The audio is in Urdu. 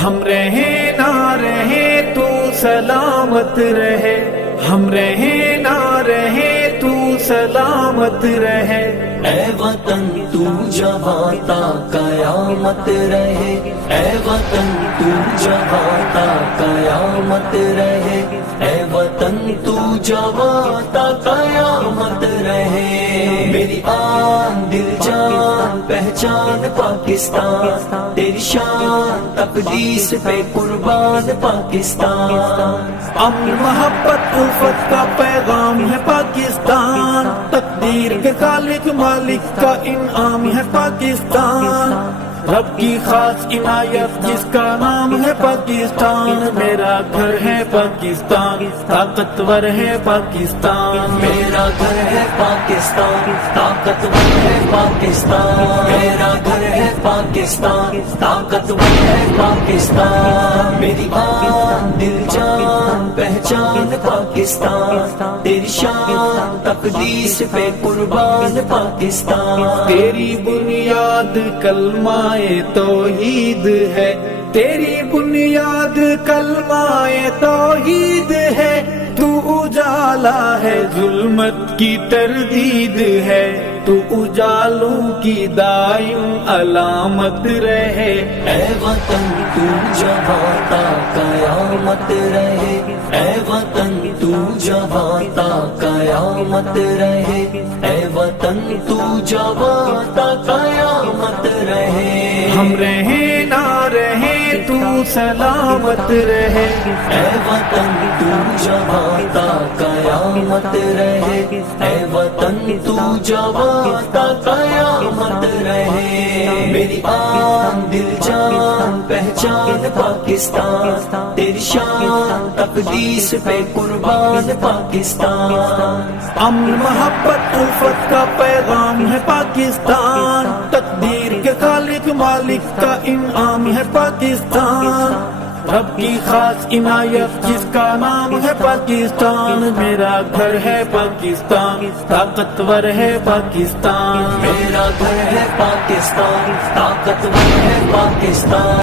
ہم رہے نہ رہے تو سلامت رہے، ہم رہے نہ رہے تو سلامت رہے، اے وطن تو جہاں تا قیامت رہے، اے وطن تو جہاں تا قیامت رہے، اے وطن تو جہاں تا قیامت رہے۔ میری آن دل جان پہچان پاکستان، تیری شان تقدیس پہ قربان پاکستان۔ امن محبت الفت کا پیغام ہے پاکستان، تقدیر کے خالق مالک کا انعام ہے پاکستان، رب کی خاص عنایت جس کا نام ہے پاکستان۔ میرا گھر ہے پاکستان، طاقتور ہے پاکستان، میرا گھر ہے پاکستان، طاقتور ہے پاکستان، میرا گھر ہے پاکستان، طاقتور ہے پاکستان۔ میری آن دل جان پہچان پاکستان، تیری شان تقدیس پہ قربان پاکستان۔ تیری بنیاد کلمہ توحید ہے، تیری بنیاد کلمہ توحید ہے، تو اجالا ہے ظلمت کی تردید ہے، تو اجالوں کی دائم علامت رہے۔ اے وطن تو جہاں تا قیامت رہے، اے وطن تو جہاں تا قیامت رہے، اے وطن تو جہاں تا قیامت رہے۔ ہم رہے نہ رہے تو سلامت رہے، اے وطن تو جہاں تا قیامت رہے، اے وطن تو جہاں تا قیامت رہے۔ میری آن دل جان پہچان پاکستان، تیری شان تقدیس پہ قربان پاکستان۔ امن محبت الفت کا پیغام ہے پاکستان، تقدیر کے خالق مالک کا انعام ہے پاکستان، رب کی خاص عنایت جس کا نام ہے پاکستان۔ میرا گھر ہے پاکستان، طاقتور ہے پاکستان، میرا گھر ہے پاکستان، طاقتور ہے پاکستان۔